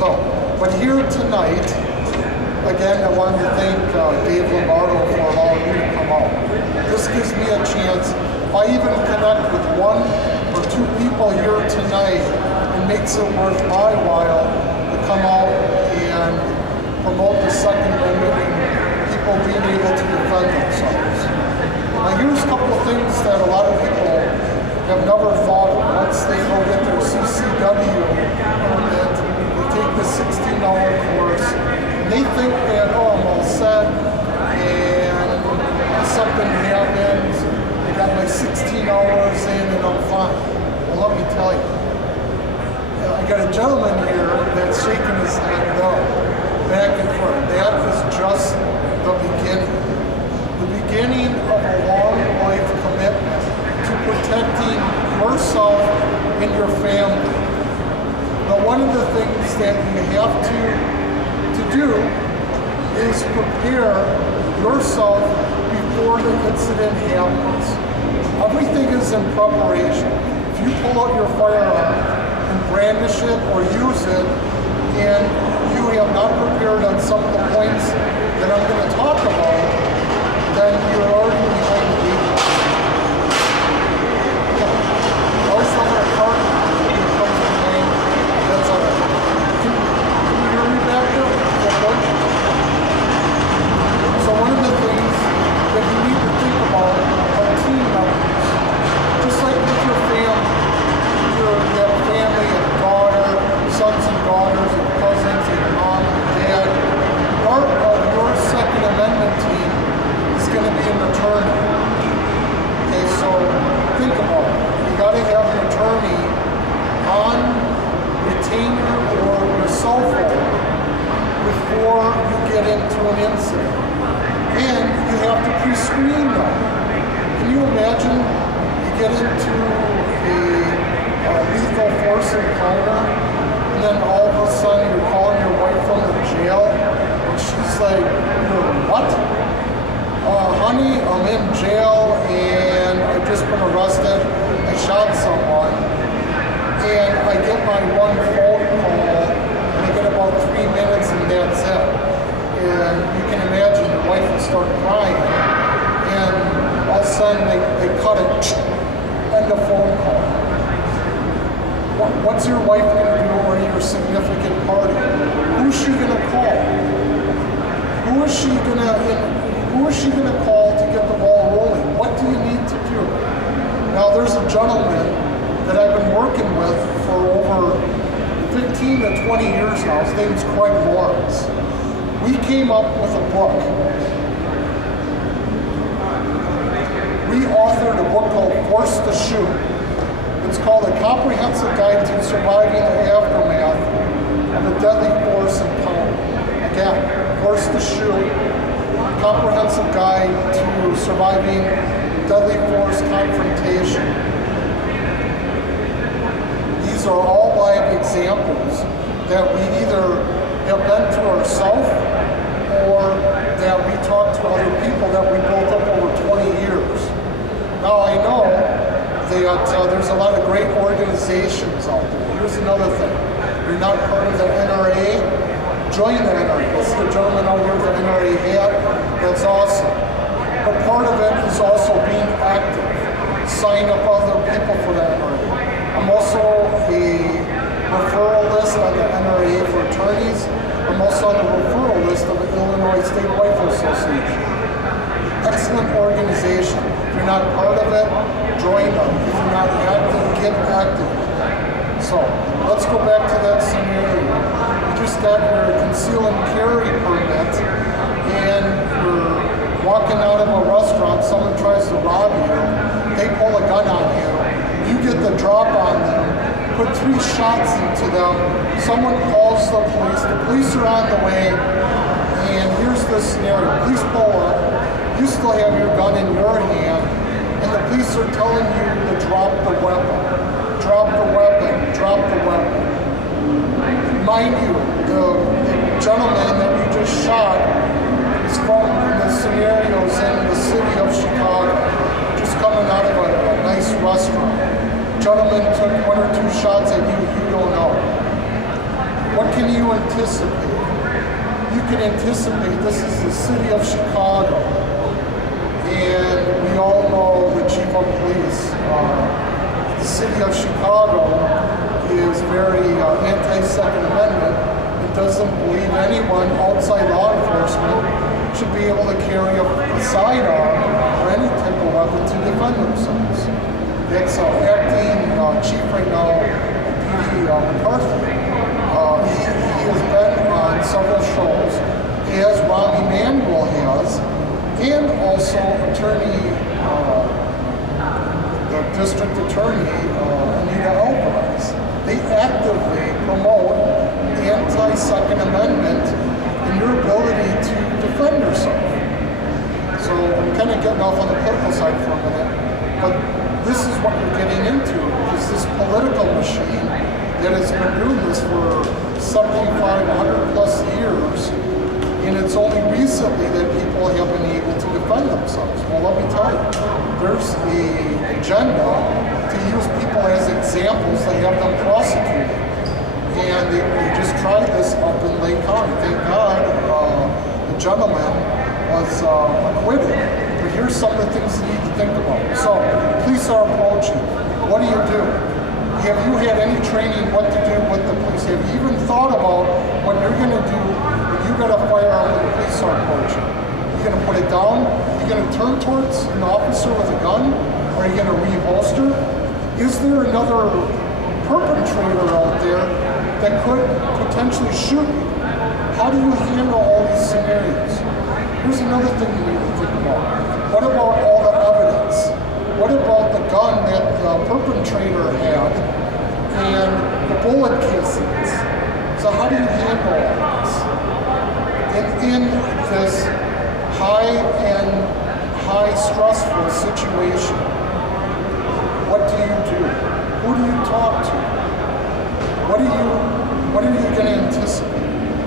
So, but here tonight, again, I wanted to thank Dave Lombardo for allowing me to come out. This gives me a chance. If I even connect with one or two people here tonight, it makes it worth my while to come out and promote the Second Amendment and people being able to defend themselves. Now here's a couple of things that a lot of people have never thought of. Once they go get their CCW permit, they take the $16 course, and they think that, oh, I'm all set, and if something happens, I got my 16 hours in and I'm fine. Well, let me tell you, I got a gentleman here that's shaking his head no, back and forth. That is just the beginning. The beginning of a long life commitment to protecting yourself and your family. Now, one of the things that you have to do is prepare yourself before the incident happens. Everything is in preparation. If you pull out your firearm and brandish it or use it, and you have not prepared on some of the points that I'm going to talk about, then you're already behind the eight ball. Also, I'm going to cart when it comes to the name. That's all right. Can you hear me back there? Is that good? So one of the things that you need to think about are team members. Just like with your family. You have a family, a daughter, sons and daughters, and cousins, and mom and dad. Part of your Second Amendment team is going to be an attorney. Okay, so think about it. You got to have an attorney on retainer or your cell phone before you get into an incident. And you have to pre-screen them. Can you imagine you get into a lethal force encounter, and then all of a sudden you're calling your wife from the jail, and she's like, what? Honey, I'm in jail, and I've just been arrested. I shot someone, and I get my one phone call, and I get about 3 minutes, and that's it. And you can imagine your wife will start crying, and all of a sudden they cut it, end the phone call. What's your wife going to do, or your significant partner? Who's she going to call? Who is she going to call to get the ball rolling? What do you need to do? Now, there's a gentleman that I've been working with for over 15 to 20 years now. His name's Craig Lawrence. We came up with a book. We authored a book called Forced to Shoot. It's called A Comprehensive Guide to Surviving the Aftermath of a Deadly Force Encounter. Again, Forced to Shoot, Comprehensive Guide to Surviving Deadly Force Confrontation. These are all live examples that we either have been through ourselves or that we talk to other people that we built up over 20 years. Now, I know that there's a lot of great organizations out there. Here's another thing. You're not part of the NRA, join the NRA. This is the gentleman out here with the NRA hat. That's awesome. But part of it is also being active. Sign up other people for the NRA. I'm also a referral list on the NRA for attorneys. I'm also on the referral list of the Illinois State Rifle Association. Excellent organization. If you're not part of it, join them. If you're not active, get active. So, let's go back to that scenario. You just got your conceal and carry permit, and you're walking out of a restaurant, someone tries to rob you, they pull a gun on you, you get the drop on them, put 3 shots into them, someone calls the police are on the way, and here's the scenario. Police pull up, you still have your gun in your hand, and the police are telling you to drop the weapon. Drop the weapon, drop the weapon. Mind you, the gentleman that you just shot is from the scenarios in the city of Chicago, just coming out of a nice restaurant. Gentleman took 1 or 2 shots at you, you don't know. What can you anticipate? You can anticipate this is the city of Chicago, and we all know the chief of police. The city of Chicago is very anti-Second Amendment and doesn't believe anyone outside law enforcement should be able to carry a sidearm or any type of weapon to defend themselves. That's acting chief right now, PD McCarthy. He has been on several shows, as Ron Emanuel has, and also the district attorney, Anita Alvarez. They actively promote anti-Second Amendment and your ability to defend yourself. So I'm kind of getting off on the political side for a minute, but this is what you're getting into, is this political machine that has been doing this for 7,500 plus years, and it's only recently that people have been able to defend themselves. Well, let me tell you, there's an agenda to use people as examples to have them prosecuted. And they just tried this up in Lake County. Thank God the gentleman was acquitted. But here's some of the things you need to think about. So, police are approaching. What do? Have you had any training what to do with the police? Have you even thought about what you're going to do when you got a firearm and the police are approaching? You're going to put it down? You're going to turn towards an officer with a gun? Are you going to reholster? Is there another perpetrator out there that could potentially shoot you? How do you handle all these scenarios? Here's another thing you need to think about. What about all the evidence? What about the gun that the perpetrator had and the bullet casings? So how do you handle all this? And in this high stressful situation, what do you do? Who do you talk to? What are you going to anticipate?